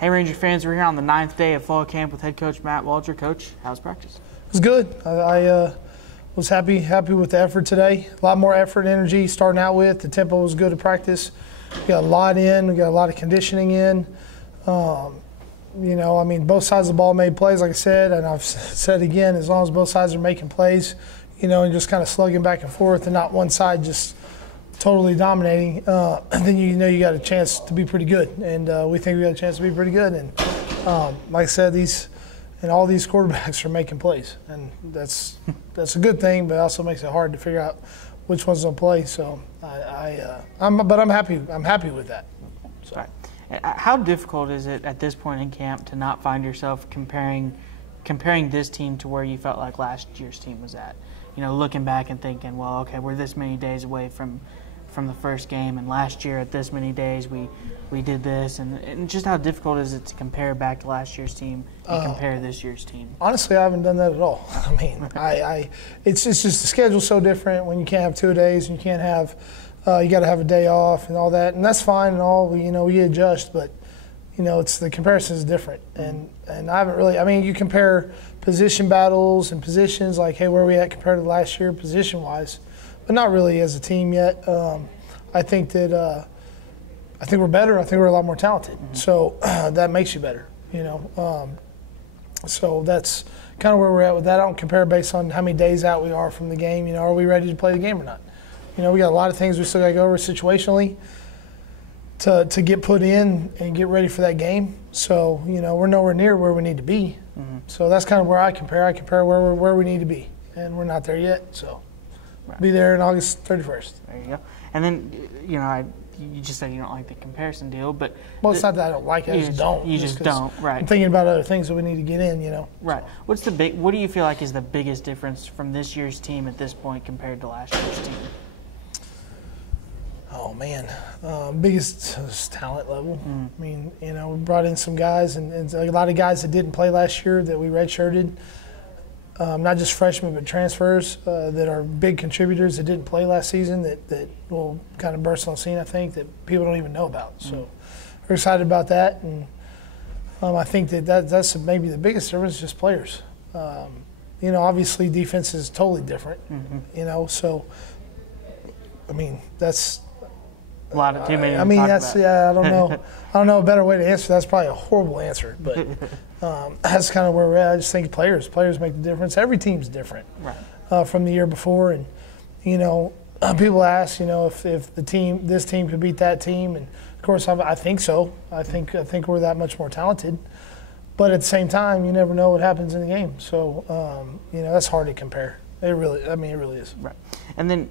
Hey, Ranger fans, we're here on the 9th day of fall camp with head coach Matt Walter. Coach, how's practice? It was good. I was happy with the effort today. A lot more effort and energy starting out with. The tempo was good at practice. We got a lot in. We got a lot of conditioning in. Both sides of the ball made plays, like I said, and I've said again, as long as both sides are making plays, and just kind of slugging back and forth and not one side just totally dominating, then you got a chance to be pretty good. And we think we got a chance to be pretty good. And like I said, all these quarterbacks are making plays, and that's a good thing, but it also makes it hard to figure out which ones will play. So I'm happy with that. So. Right. How difficult is it at this point in camp to not find yourself comparing this team to where you felt like last year's team was at? Looking back and thinking, well, okay, we're this many days away from the first game, and last year at this many days we did this, and just how difficult is it to compare back to last year's team and compare this year's team? Honestly, I haven't done that at all. I mean, it's just the schedule's so different when you can't have 2 days and you can't have you got to have a day off and all that, and that's fine and all. We adjust, but it's the comparison is different, and I haven't really. I mean, you compare position battles and positions like, hey, where are we at compared to last year position wise, but not really as a team yet. I think we're better. I think we're a lot more talented. Mm-hmm. So that makes you better, So that's kind of where we're at with that. I don't compare based on how many days out we are from the game. Are we ready to play the game or not? We got a lot of things we still got to go over situationally to get put in and get ready for that game. So, we're nowhere near where we need to be. Mm-hmm. So that's kind of where I compare. I compare where we need to be, and we're not there yet. So right. Be there on August 31st. There you go. And then, you just said you don't like the comparison deal, but it's not that I don't like it. I just don't. You just don't, right? I'm thinking about other things that we need to get in. Right. So. What do you feel like is the biggest difference from this year's team at this point compared to last year's team? Oh, man. Biggest talent level. I mean, we brought in some guys and a lot of guys that didn't play last year that we redshirted, not just freshmen but transfers that are big contributors that didn't play last season that will kind of burst on the scene, I think, that people don't even know about. So we're excited about that. And I think that's maybe the biggest difference, just players. Obviously defense is totally different, so, I mean, that's – a lot of too many. I don't know. I don't know a better way to answer. That's probably a horrible answer, but that's kind of where we're at. I just think players make the difference. Every team's different, right. From the year before, and people ask, if this team could beat that team, and of course I think so. I think we're that much more talented, but at the same time, you never know what happens in the game. So that's hard to compare. It really is. Right, and then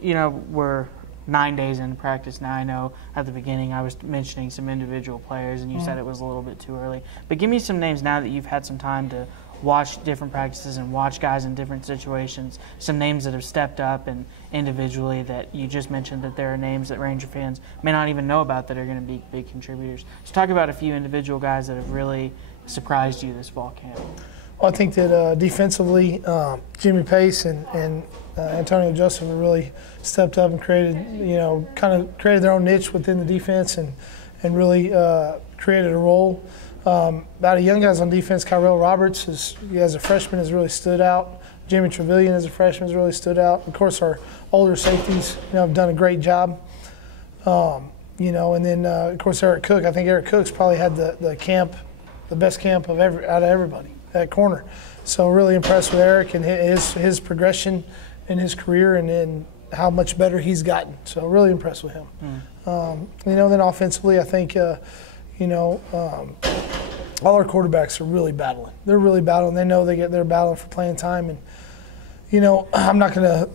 we're 9 days into practice now. I know at the beginning I was mentioning some individual players, and you said it was a little bit too early. But give me some names now that you've had some time to watch different practices and watch guys in different situations, some names that have stepped up and individually that you just mentioned that there are names that Ranger fans may not even know about that are going to be big contributors. So talk about a few individual guys that have really surprised you this fall camp. Well, I think that defensively, Jimmy Pace and Antonio Joseph have really stepped up and created their own niche within the defense and really created a role. About a young guys on defense, Kyrell Roberts, as a freshman, has really stood out. Jimmy Trevelyan as a freshman has really stood out. Of course, our older safeties, have done a great job. And then of course Eric Cook. I think Eric Cook's probably had the best camp out of everybody at corner. So really impressed with Eric and his progression in his career and how much better he's gotten. So really impressed with him. Then offensively, I think all our quarterbacks are really battling. They're really battling. They know they're battling for playing time. And I'm not gonna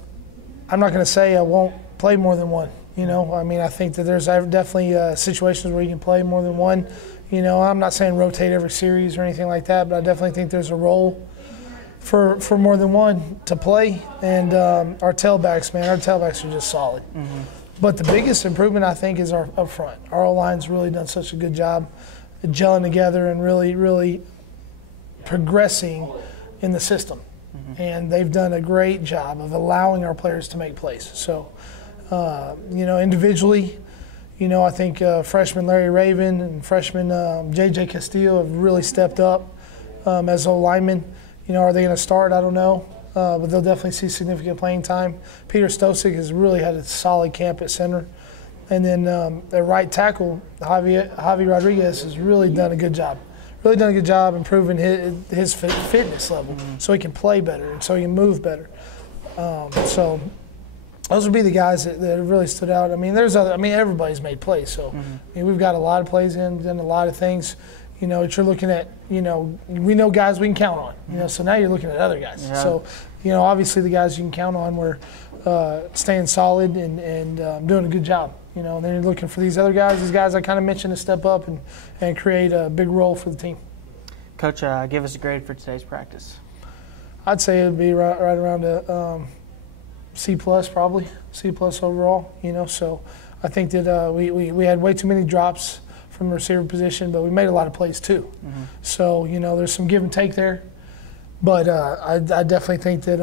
say I won't play more than one. I think that there's definitely situations where you can play more than one. I'm not saying rotate every series or anything like that, but I definitely think there's a role for more than one to play. And our tailbacks are just solid. Mm-hmm. But the biggest improvement, I think, is our up front. Our O-line's really done such a good job gelling together and really, really progressing in the system. Mm-hmm. And they've done a great job of allowing our players to make plays. So, individually, I think freshman Larry Raven and freshman J.J. Castillo have really stepped up as O-linemen. Are they going to start? I don't know. But they'll definitely see significant playing time. Peter Stosic has really had a solid camp at center. And then at right tackle, Javi Rodriguez has really done a good job. Really done a good job improving his fitness level so he can play better and so he can move better. So those would be the guys that have really stood out. Everybody's made plays. So we've got a lot of plays in, done a lot of things. That you're looking at, we know guys we can count on, so now you're looking at other guys. Yeah. So, obviously the guys you can count on were staying solid and doing a good job, and then you're looking for these other guys, I kind of mentioned, to step up and create a big role for the team. Coach, give us a grade for today's practice. I'd say it would be right around a C+, probably, C+ overall, so I think that we had way too many drops from the receiver position, but we made a lot of plays too. So, there's some give and take there. But I definitely think that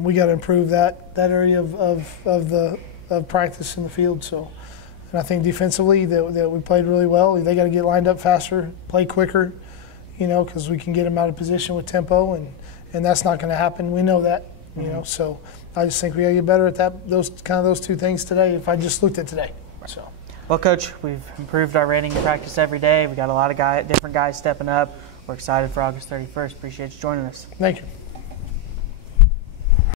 we got to improve that area of practice in the field. So, and I think defensively that we played really well. They got to get lined up faster, play quicker, because we can get them out of position with tempo, and that's not going to happen. We know that, So I just think we got to get better at those two things today. If I just looked at today, so. Well, Coach, we've improved our rating in practice every day. We got a lot of different guys stepping up. We're excited for August 31st. Appreciate you joining us. Thank you.